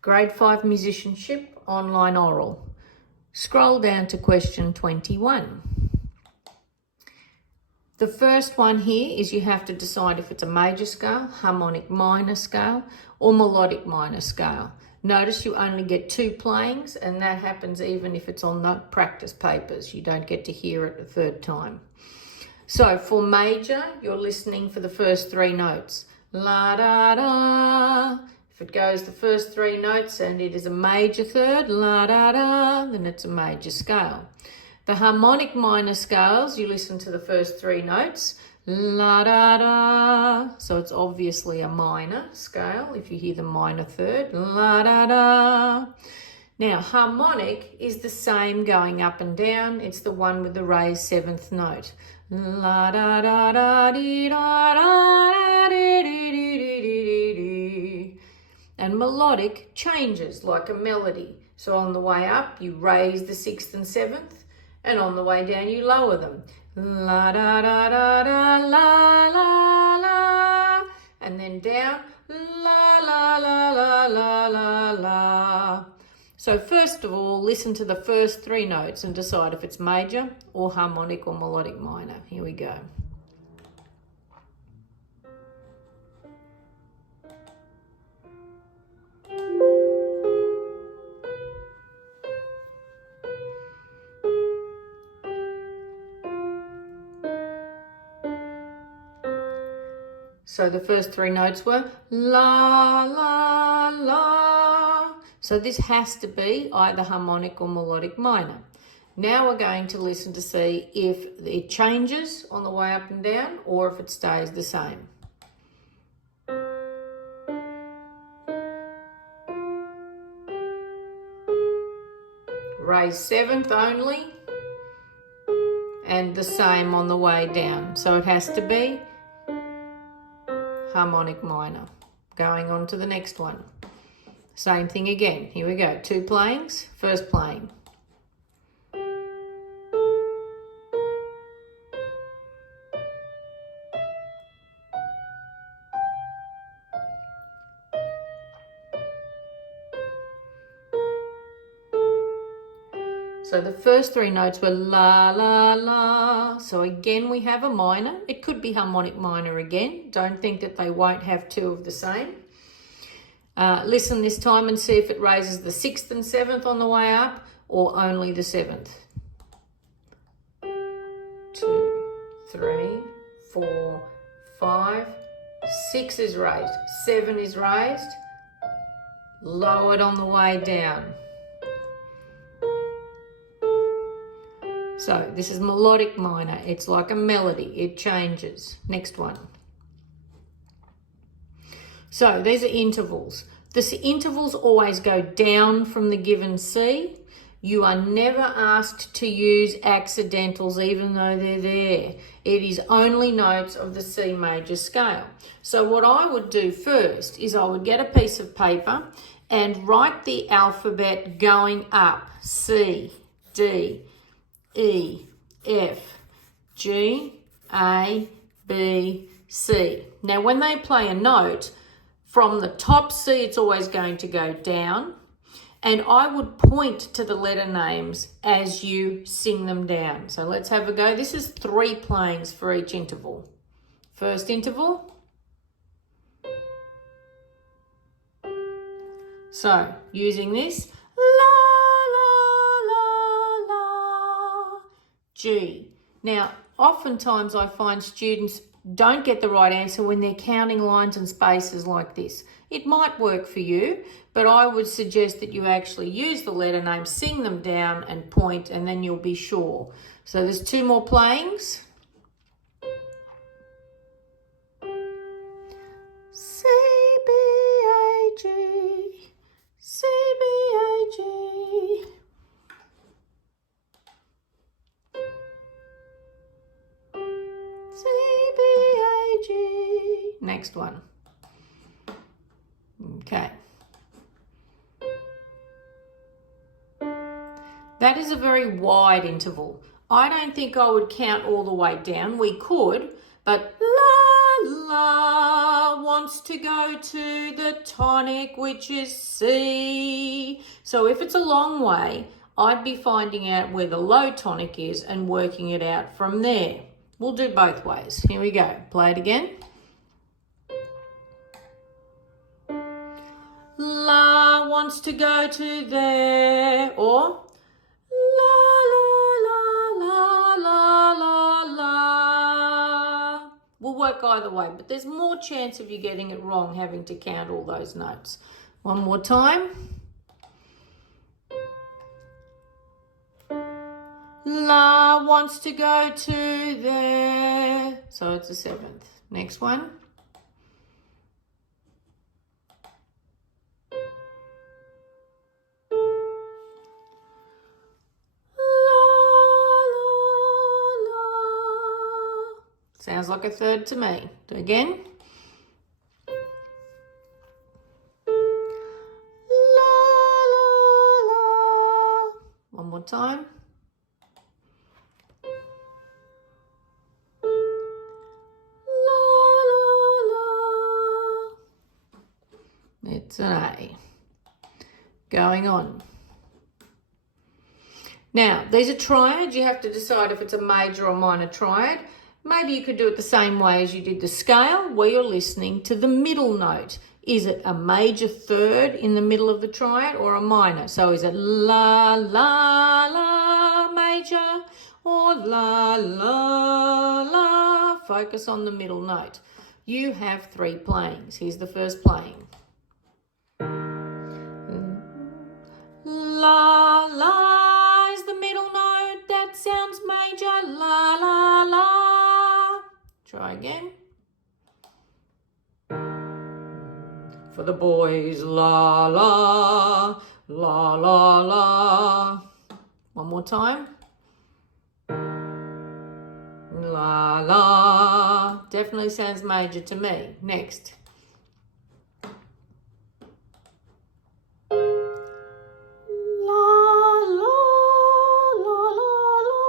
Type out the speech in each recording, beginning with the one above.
Grade 5 Musicianship Online Oral. Scroll down to question 21. The first one here is you have to decide if it's a major scale, harmonic minor scale, or melodic minor scale. Notice you only get 2 playings, and that happens even if it's on the practice papers. You don't get to hear it a third time. So for major, you're listening for the first 3 notes. La da da. If it goes the first 3 notes and it is a major third, la da da, then it's a major scale. The harmonic minor scales, you listen to the first 3 notes, la da da, so it's obviously a minor scale if you hear the minor third, la da da. Now harmonic is the same going up and down, it's the one with the raised 7th note. La da da da dee da da dee dee dee dee dee dee. And melodic changes like a melody. So on the way up you raise the 6th and 7th, and on the way down you lower them. La da da da da la la la, and then down la la la la la la la. So first of all, listen to the first 3 notes and decide if it's major or harmonic or melodic minor. Here we go. So the first 3 notes were la, la, la. So this has to be either harmonic or melodic minor. Now we're going to listen to see if it changes on the way up and down or if it stays the same. Raise 7th only and the same on the way down. So it has to be harmonic minor. Going on to the next one. Same thing again. Here we go. 2 playings. First playing. So the first 3 notes were la, la, la. So again, we have a minor. It could be harmonic minor again. Don't think that they won't have 2 of the same. Listen this time and see if it raises the 6th and 7th on the way up or only the 7th. 2, 3, 4, 5, 6 is raised, 7 is raised, lowered on the way down. So this is melodic minor. It's like a melody. It changes. Next one. So these are intervals. The intervals always go down from the given C. You are never asked to use accidentals even though they're there. It is only notes of the C major scale. So what I would do first is I would get a piece of paper and write the alphabet going up. C, D, E, F, G, A, B, C. Now when they play a note, from the top C it's always going to go down, and I would point to the letter names as you sing them down. So let's have a go. This is 3 playings for each interval. First interval. So using this, G. Now, oftentimes I find students don't get the right answer when they're counting lines and spaces like this. It might work for you, but I would suggest that you actually use the letter names, sing them down and point, and then you'll be sure. So there's 2 more playings. C, B, A, G, C, B, A, G. C-B-A-G. Next one. Okay. That is a very wide interval. I don't think I would count all the way down. We could, but la, la, wants to go to the tonic, which is C. So if it's a long way, I'd be finding out where the low tonic is and working it out from there. We'll do both ways. Here we go. Play it again. La wants to go to there, or la la la la la la. Will work either way, but there's more chance of you getting it wrong having to count all those notes. One more time. La wants to go to there, so it's a seventh. Next one. Sounds like a third to me. Do it again. La, la, la. One more time. La, la, la. It's an A. Going on. Now, these are triads. You have to decide if it's a major or minor triad. Maybe you could do it the same way as you did the scale, where you're listening to the middle note. Is it a major third in the middle of the triad or a minor? So is it la, la, la, major, or la, la, la? Focus on the middle note. You have 3 playings. Here's the first playing. La, la is the middle note. That sounds major. La, la, la. Try again. For the boys, la, la, la, la, la. One more time. La, la. Definitely sounds major to me. Next. La, la, la, la, la.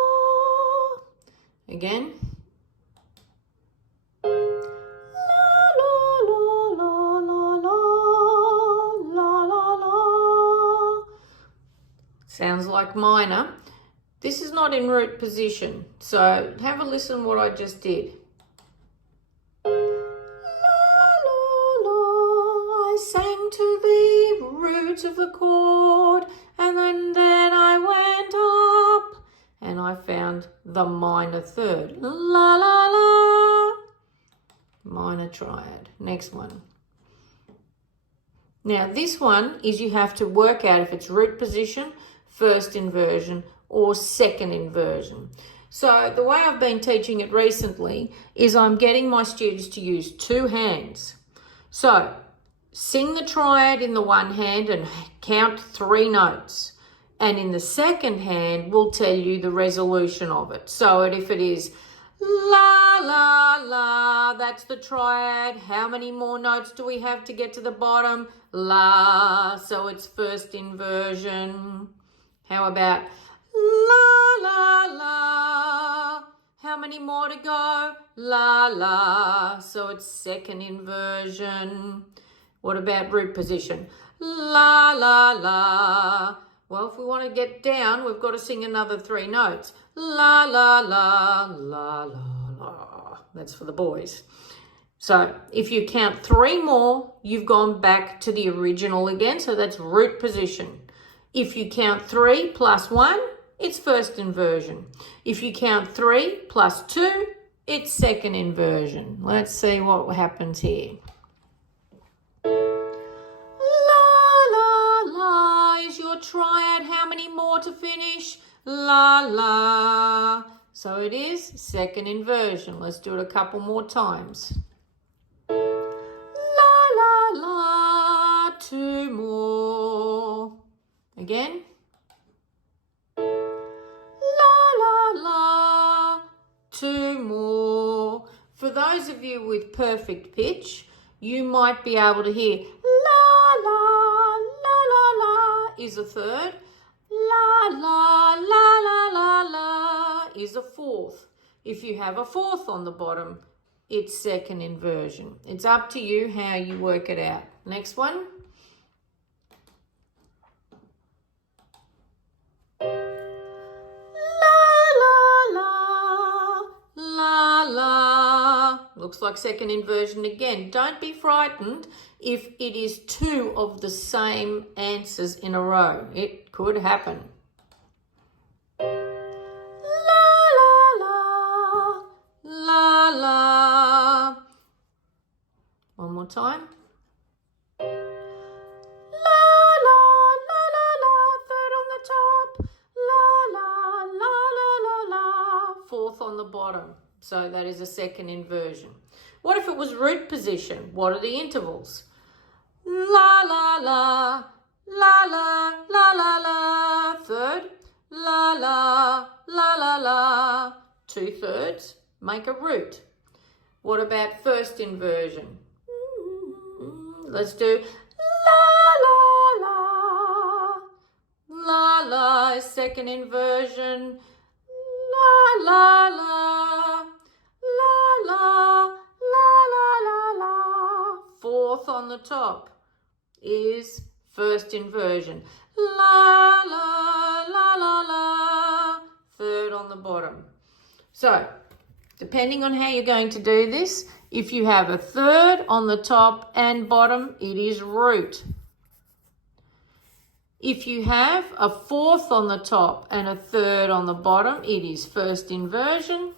Again. Sounds like minor. This is not in root position, so have a listen what I just did. La, la, la, I sang to the root of the chord, and then I went up, and I found the minor third. La, la, la. Minor triad. Next one. Now this one is you have to work out if it's root position, first inversion, or second inversion. So the way I've been teaching it recently is I'm getting my students to use 2 hands. So sing the triad in the one hand and count 3 notes. And in the second hand, we'll tell you the resolution of it. So if it is la, la, la, that's the triad. How many more notes do we have to get to the bottom? La, so it's first inversion. How about la, la, la? How many more to go? La, la, so it's second inversion. What about root position? La, la, la. Well, if we want to get down, we've got to sing another 3 notes. La, la, la, la, la, la. That's for the boys. So if you count 3 more, you've gone back to the original again. So that's root position. If you count 3 plus 1, it's first inversion. If you count 3 plus 2, it's second inversion. Let's see what happens here. La, la, la is your triad. How many more to finish? La, la. So it is second inversion. Let's do it a couple more times. La, la, la. 2 more. Again. La, la, la. 2 more. For those of you with perfect pitch, you might be able to hear la, la, la, la, la is a third. La, la, la, la, la, la is a fourth. If you have a fourth on the bottom, it's second inversion. It's up to you how you work it out. Next one. Looks like second inversion again. Don't be frightened if it is two of the same answers in a row. It could happen. La, la, la, la, la. One more time. La, la, la, la, la. Third on the top. La, la, la, la, la, la. Fourth on the bottom. So that is a second inversion. What if it was root position? What are the intervals? La, la, la, la, la, la, la, la. Third, la, la, la, la, la. 2/3 make a root. What about first inversion? Let's do la, la, la. La, la is second inversion. La, la, la. La, la, la, la, la, la. Fourth on the top is first inversion. La, la, la, la, la. Third on the bottom. So, depending on how you're going to do this, if you have a third on the top and bottom, it is root. If you have a fourth on the top and a third on the bottom, it is first inversion.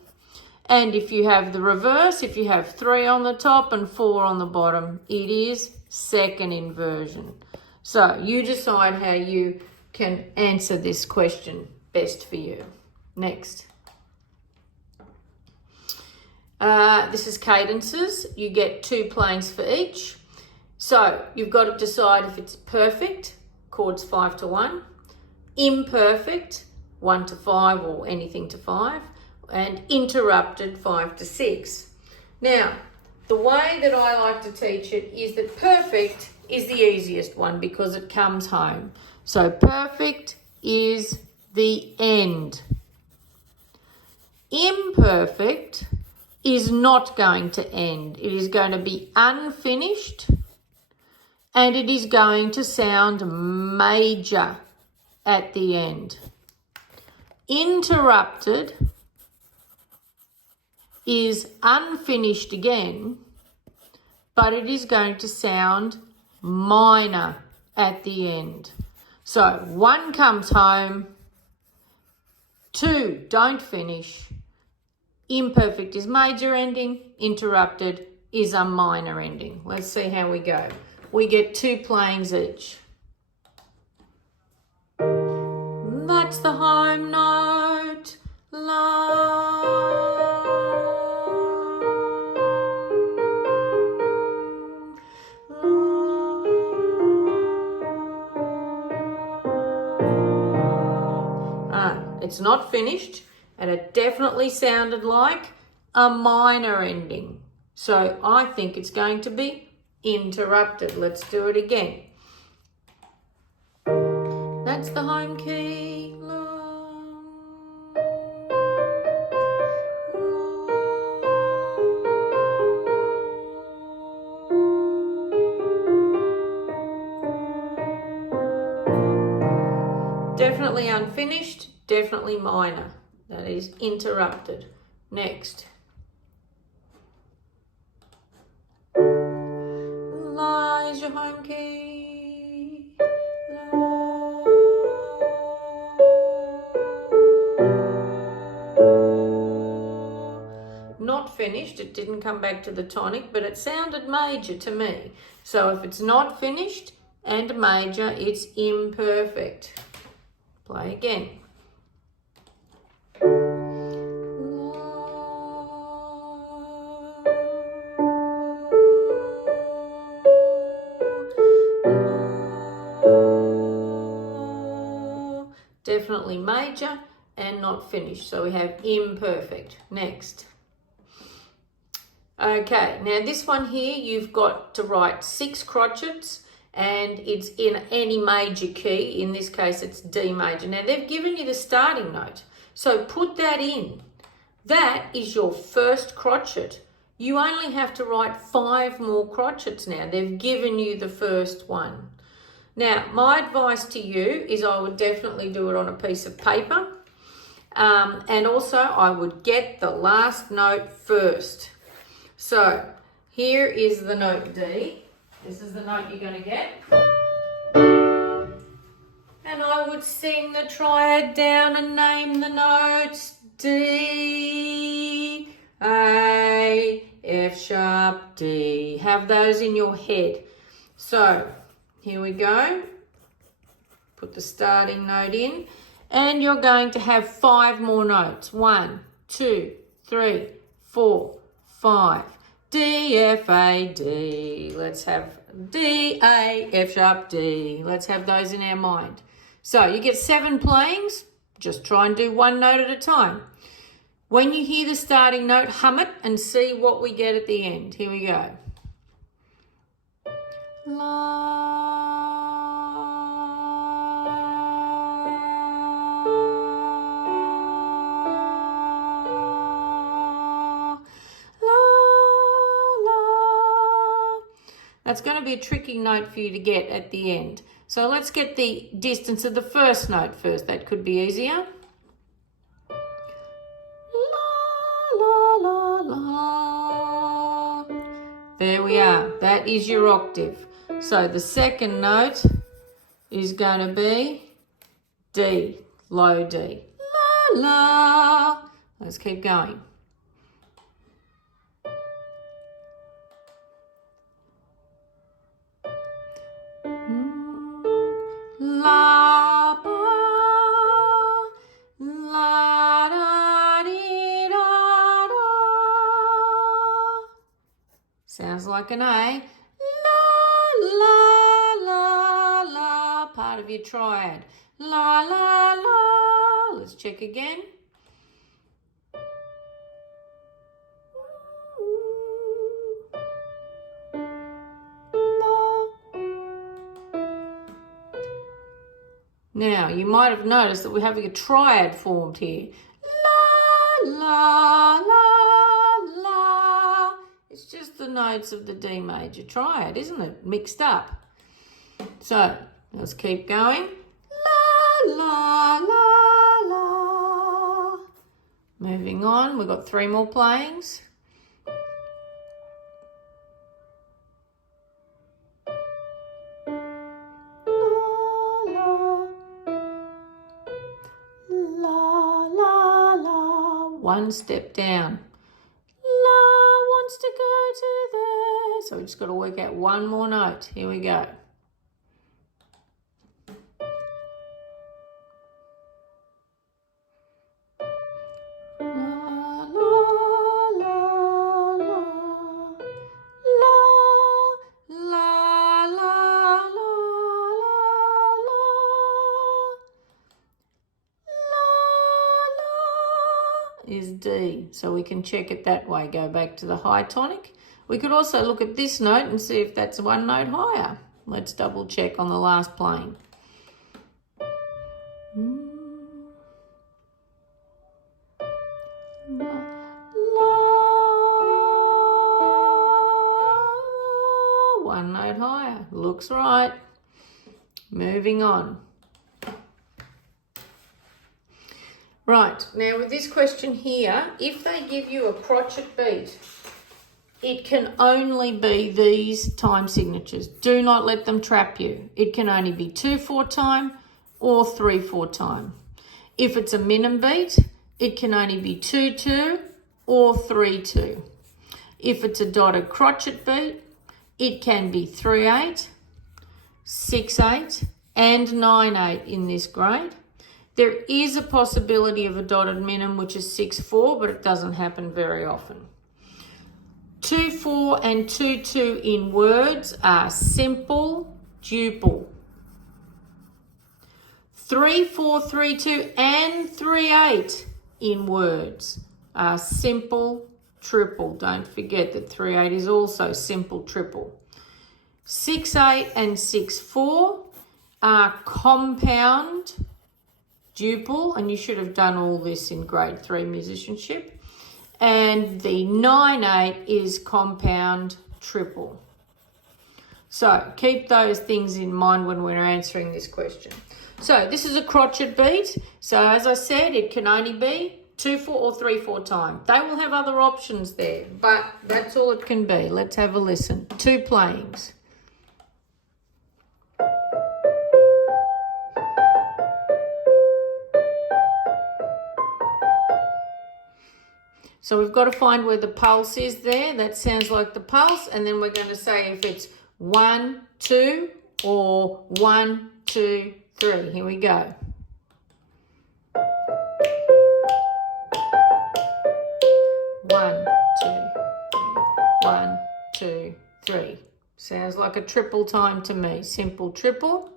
And if you have the reverse, if you have 3 on the top and 4 on the bottom, it is second inversion. So you decide how you can answer this question best for you. Next. This is cadences. You get 2 planes for each. So you've got to decide if it's perfect, chords 5 to 1, imperfect, 1 to 5 or anything to 5, and interrupted 5 to 6. Now, the way that I like to teach it is that perfect is the easiest one because it comes home. So perfect is the end. Imperfect is not going to end. It is going to be unfinished and it is going to sound major at the end. Interrupted is unfinished again, but it is going to sound minor at the end. So 1 comes home, 2 don't finish, imperfect is major ending, interrupted is a minor ending. Let's see how we go. We get 2 playings each. That's the home note, la. It's not finished and it definitely sounded like a minor ending. So I think it's going to be interrupted. Let's do it again. That's the home key. Definitely unfinished, definitely minor. That is interrupted. Next. La is your home key. La. Not finished, it didn't come back to the tonic, but it sounded major to me. So if it's not finished and major, it's imperfect. Play again. Definitely major and not finished. So we have imperfect. Next. Okay, now this one here, you've got to write 6 crotchets and it's in any major key. In this case, it's D major. Now they've given you the starting note. So put that in. That is your first crotchet. You only have to write 5 more crotchets now. They've given you the first one. Now, my advice to you is I would definitely do it on a piece of paper. And also, I would get the last note first. So, here is the note D. This is the note you're going to get. And I would sing the triad down and name the notes. D, A, F sharp, D. Have those in your head. So, here we go. Put the starting note in. And you're going to have 5 more notes. 1, 2, 3, 4, 5. D, F, A, D. Let's have D, A, F sharp, D. Let's have those in our mind. So you get 7 playings. Just try and do 1 note at a time. When you hear the starting note, hum it and see what we get at the end. Here we go. La. That's going to be a tricky note for you to get at the end. So let's get the distance of the first note first. That could be easier. La, la, la, la. There we are. That is your octave. So the second note is going to be D, low D. La, la. Let's keep going. La, ba, la, da, dee, da, da. Sounds like an A. La, la, la, la. Part of your triad. La, la, la. Let's check again. Now, you might have noticed that we're having a triad formed here. La, la, la, la. It's just the notes of the D major triad, isn't it? Mixed up. So, let's keep going. La, la, la, la. Moving on, we've got 3 more playings. One step down. La wants to go to there. So we've just got to work out 1 more note. Here we go. La, la, la, la. La, la, la, la, is D. So we can check it that way, go back to the high tonic. We could also look at this note and see if that's 1 note higher. Let's double check on the last playing. La, 1 note higher. Looks right. Moving on. Right, now with this question here, if they give you a crotchet beat, it can only be these time signatures. Do not let them trap you. It can only be 2/4 time or 3/4 time. If it's a minim beat, it can only be 2/2 or 3/2. If it's a dotted crotchet beat, it can be 3/8, 6/8 and 9/8 in this grade. There is a possibility of a dotted minim, which is 6/4, but it doesn't happen very often. 2/4 and 2/2 in words are simple, duple. 3/4, 3/2 and 3/8 in words are simple, triple. Don't forget that 3/8 is also simple, triple. 6/8 and 6/4 are compound, duple, and you should have done all this in grade 3 musicianship. and the 9/8 is compound triple. So keep those things in mind when we're answering this question. So this is a crotchet beat. So as I said, it can only be 2/4 or 3/4 time. They will have other options there, but that's all it can be. Let's have a listen. 2 playings. So we've got to find where the pulse is there. That sounds like the pulse. And then we're going to say if it's 1, 2 or 1, 2, 3. Here we go. One, two, three. 1, 2, 3. Sounds like a triple time to me. Simple triple.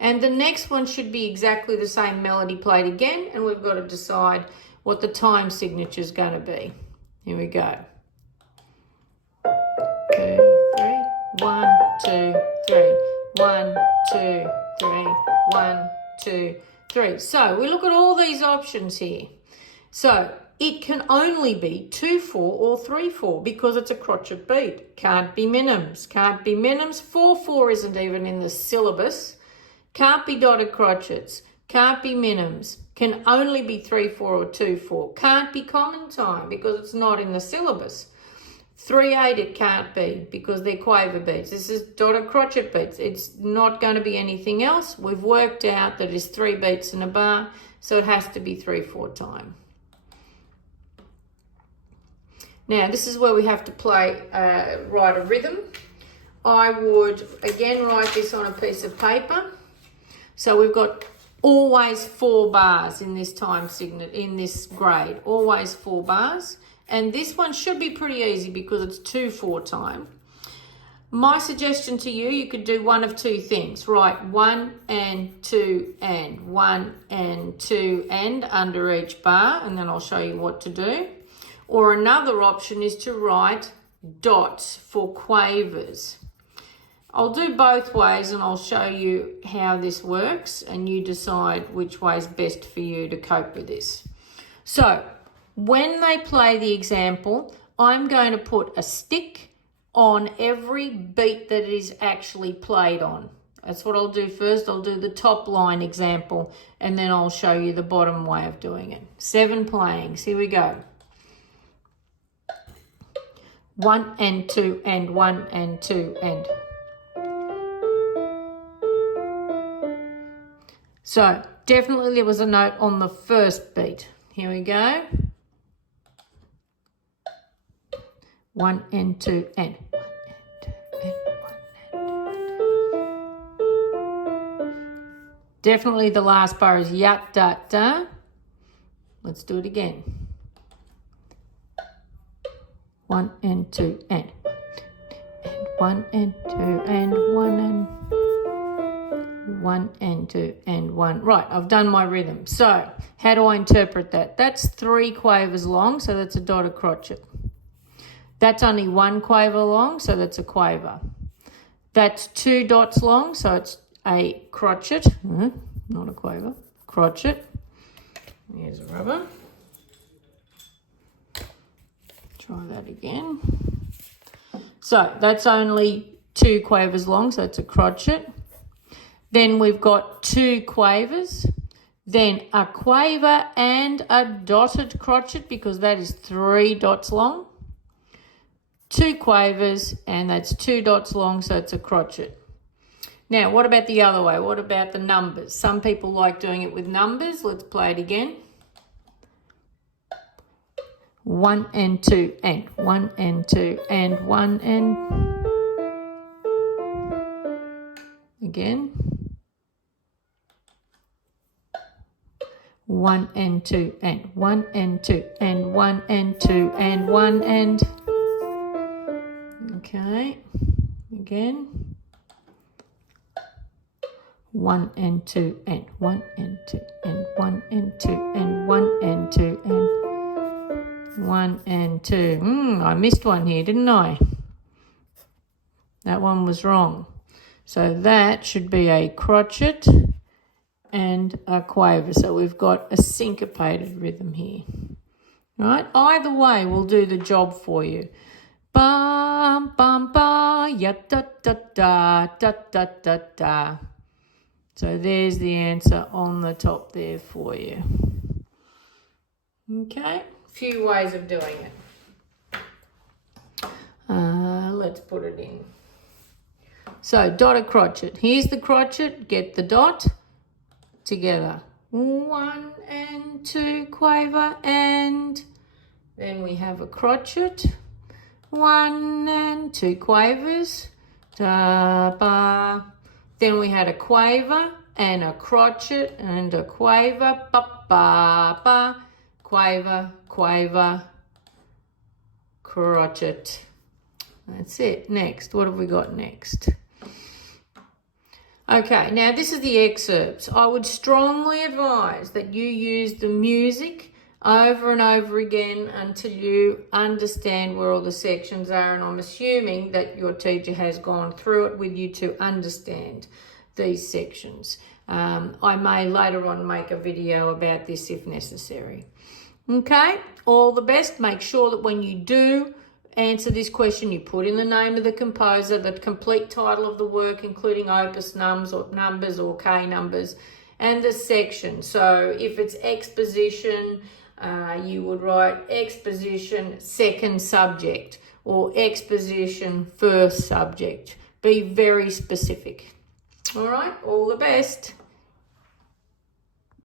And the next one should be exactly the same melody played again. And we've got to decide what the time signature is going to be. Here we go. 2, 3. 1, 2, 3. 1, 2, 3. 1, 2, 3. So we look at all these options here. So it can only be 2/4 or 3/4 because it's a crotchet beat. Can't be minims. Can't be minims. 4/4 isn't even in the syllabus. Can't be dotted crotchets. Can't be minims. Can only be 3/4 or 2/4. Can't be common time because it's not in the syllabus. 3/8 it can't be because they're quaver beats. This is dotted crotchet beats. It's not going to be anything else. We've worked out that it's 3 beats in a bar, so it has to be 3/4 time. Now, this is where we have to write a rhythm. I would, again, write this on a piece of paper. So we've got always 4 bars in this time signature, in this grade. Always 4 bars. And this one should be pretty easy because it's 2/4 time. My suggestion to you, you could do one of 2 things. Write 1 and 2 and 1 and 2 and under each bar, and then I'll show you what to do. Or another option is to write dots for quavers. I'll do both ways and I'll show you how this works and you decide which way is best for you to cope with this. So when they play the example, I'm going to put a stick on every beat that it is actually played on. That's what I'll do first. I'll do the top line example and then I'll show you the bottom way of doing it. 7 playings. Here we go. 1 and 2 and 1 and 2 and. So definitely there was a note on the first beat. Here we go. 1 and 2 and 1 and 2 and 1 and 2. Definitely the last bar is yat da da. Let's do it again. 1 and 2 and 1 and 2 and 1 and 1 and 2 and 1. Right, I've done my rhythm. So how do I interpret that? That's 3 quavers long, so that's a dotted crotchet. That's only 1 quaver long, so that's a quaver. That's 2 dots long, so it's a crotchet. Not a quaver. Crotchet. Here's a rubber. Try that again. So that's only 2 quavers long, so it's a crotchet. Then we've got 2 quavers, then a quaver and a dotted crotchet because that is 3 dots long. 2 quavers and that's 2 dots long, so it's a crotchet. Now, what about the other way? What about the numbers? Some people like doing it with numbers. Let's play it again. 1 and 2 and 1 and 2 and 1 and again. 1 and 2 and 1 and 2 and 1 and 2 and 1 and okay, again. 1 and 2 and 1 and 2 and 1 and 2 and 1 and 2 and 1 and 2. I missed one here, didn't I? That one was wrong. So that should be a crotchet and a quaver. So we've got a syncopated rhythm here. right? Either way will do the job for you. Bum, bum, ba, ya, da, da, da, da, da, da, da. So there's the answer on the top there for you. Okay, few ways of doing it. Let's put it in. So dotted crotchet. Here's the crotchet. Get the dot together. 1 and 2 quaver, and then we have a crotchet. 1 and 2 quavers. Da, ba. Then we had a quaver and a crotchet and a quaver. Ba, ba, ba. Quaver, quaver, crotchet. That's it. Next, what have we got next? Okay, now this is the excerpts. I would strongly advise that you use the music over and over again until you understand where all the sections are, and I'm assuming that your teacher has gone through it with you to understand these sections. I may later on make a video about this if necessary. Okay, all the best. Make sure that when you do answer this question, you put in the name of the composer, the complete title of the work, including opus numbers or K numbers, and the section. So if it's exposition, you would write exposition second subject or exposition first subject. Be very specific. All right, all the best.